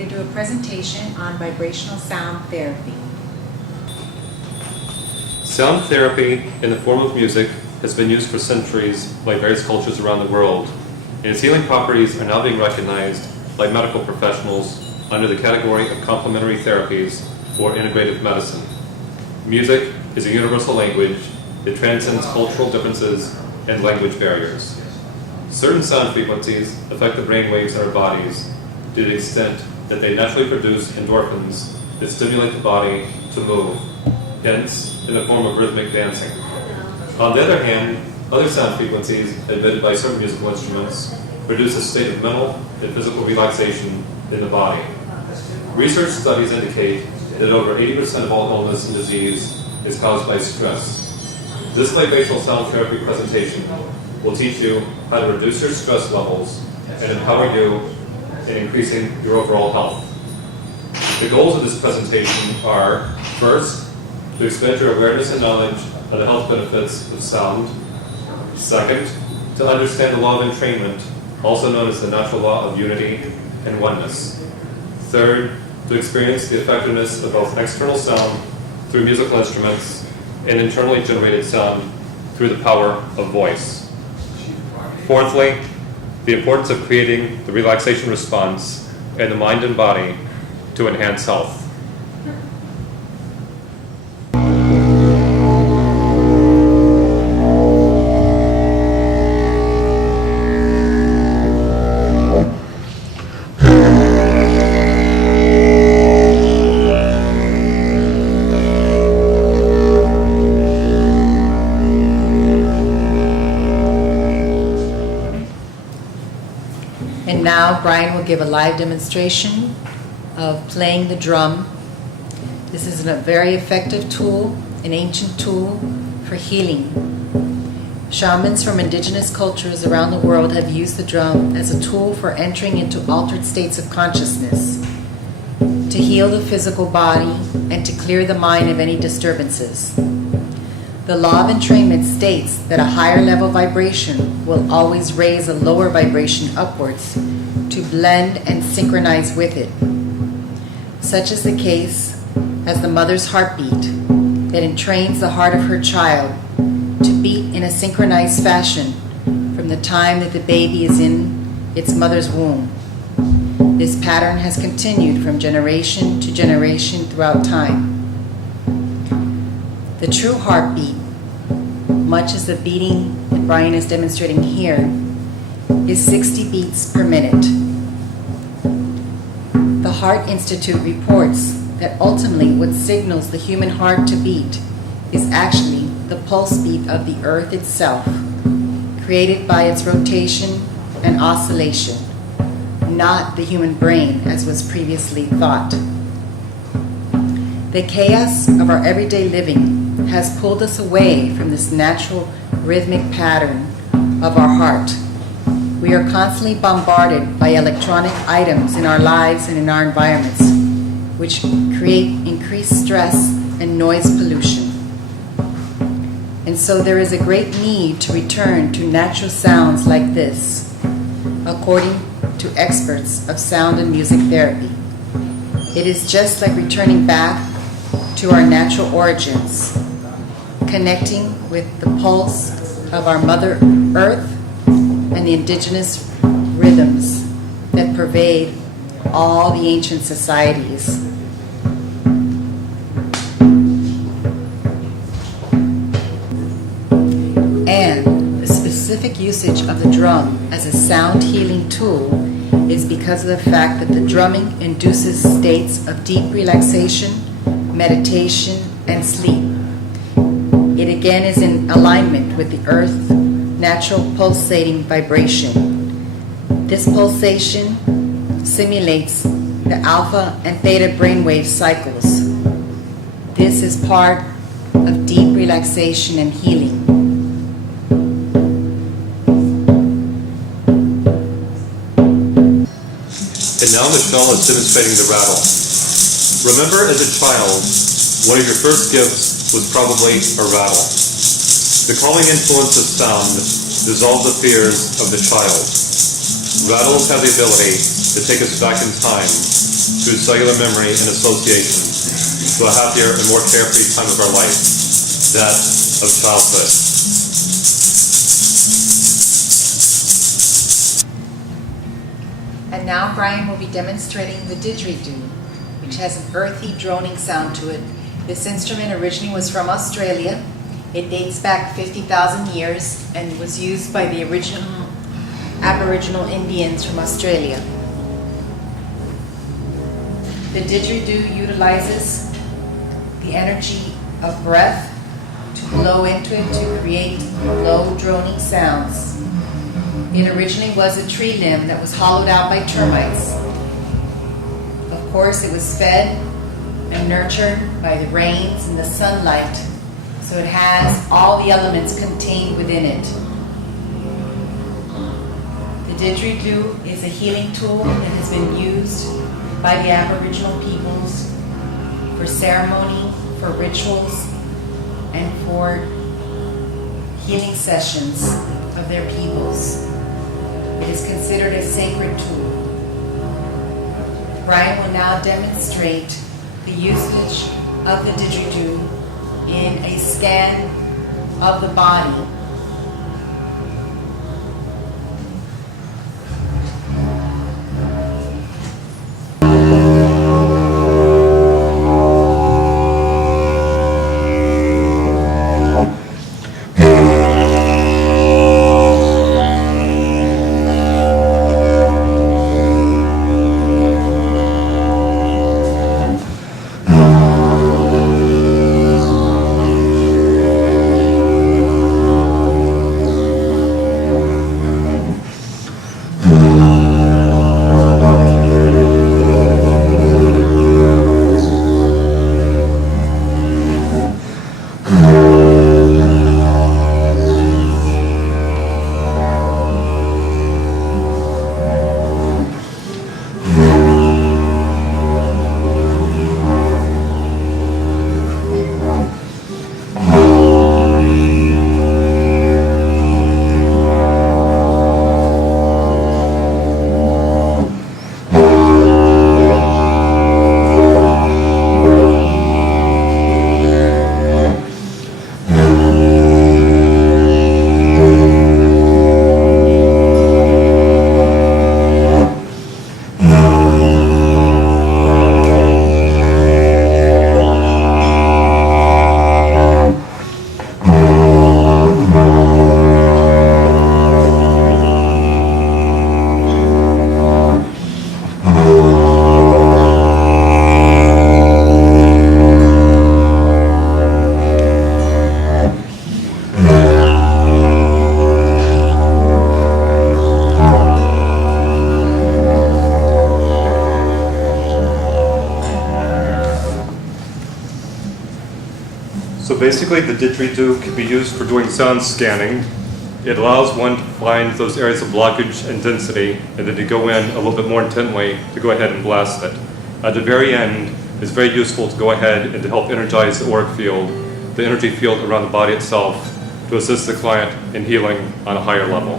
to do a presentation on vibrational sound therapy. Sound therapy in the form of music has been used for centuries by various cultures around the world, and its healing properties are now being recognized by medical professionals under the category of complementary therapies for integrative medicine. Music is a universal language that transcends cultural differences and language barriers. Certain sound frequencies affect the brain waves in our bodies to the extent that they naturally produce endorphins that stimulate the body to move, hence in the form of rhythmic dancing. On the other hand, other sound frequencies emitted by certain musical instruments produce a state of mental and physical relaxation in the body. Research studies indicate that over 80% of all illness and disease is caused by stress. This vibrational sound therapy presentation will teach you how to reduce your stress levels and empower you in increasing your overall health. The goals of this presentation are, first, to expand your awareness and knowledge of the health benefits of sound. Second, to understand the law of entrainment, also known as the natural law of unity and oneness. Third, to experience the effectiveness of both external sound through musical instruments and internally generated sound through the power of voice. Fourthly, the importance of creating the relaxation response in the mind and body to enhance health. And now Brian will give a live demonstration of playing the drum. This is a very effective tool, an ancient tool for healing. Shamans from indigenous cultures around the world have used the drum as a tool for entering into altered states of consciousness, to heal the physical body and to clear the mind of any disturbances. The law of entrainment states that a higher level vibration will always raise a lower vibration upwards to blend and synchronize with it. Such is the case as the mother's heartbeat that entrains the heart of her child to beat in a synchronized fashion from the time that the baby is in its mother's womb. This pattern has continued from generation to generation throughout time. The true heartbeat, much as the beating that Brian is demonstrating here, is 60 beats per minute. The Heart Institute reports that ultimately what signals the human heart to beat is actually the pulse beat of the earth itself, created by its rotation and oscillation, not the human brain as was previously thought. The chaos of our everyday living has pulled us away from this natural rhythmic pattern of our heart. We are constantly bombarded by electronic items in our lives and in our environments, which create increased stress and noise pollution. And so there is a great need to return to natural sounds like this, according to experts of sound and music therapy. It is just like returning back to our natural origins, connecting with the pulse of our Mother Earth and the indigenous rhythms that pervade all the ancient societies. And the specific usage of the drum as a sound healing tool is because of the fact that the drumming induces states of deep relaxation, meditation, and sleep. It again is in alignment with the earth's natural pulsating vibration. This pulsation simulates the alpha and theta brainwave cycles. This is part of deep relaxation and healing. And now Michelle is demonstrating the rattle. Remember, as a child, one of your first gifts was probably a rattle. The calming influence of sound dissolved the fears of the child. Rattles have the ability to take us back in time through cellular memory and association to a happier and more carefree time of our life, that of childhood. And now Brian will be demonstrating the didgeridoo, which has an earthy droning sound to it. This instrument originally was from Australia. It dates back 50,000 years and was used by the original Aboriginal Indians from Australia. The didgeridoo utilizes the energy of breath to blow into it to create low droning sounds. It originally was a tree limb that was hollowed out by termites. Of course, it was fed and nurtured by the rains and the sunlight, so it has all the elements contained within it. The didgeridoo is a healing tool that has been used by the Aboriginal peoples for ceremony, for rituals, and for healing sessions of their peoples. It is considered a sacred tool. Brian will now demonstrate the usage of the didgeridoo in a scan of the body. So basically, the didgeridoo can be used for doing sound scanning. It allows one to find those areas of blockage and density, and then to go in a little bit more intently to go ahead and blast it. At the very end, it's very useful to go ahead and to help energize the auric field, the energy field around the body itself, to assist the client in healing on a higher level.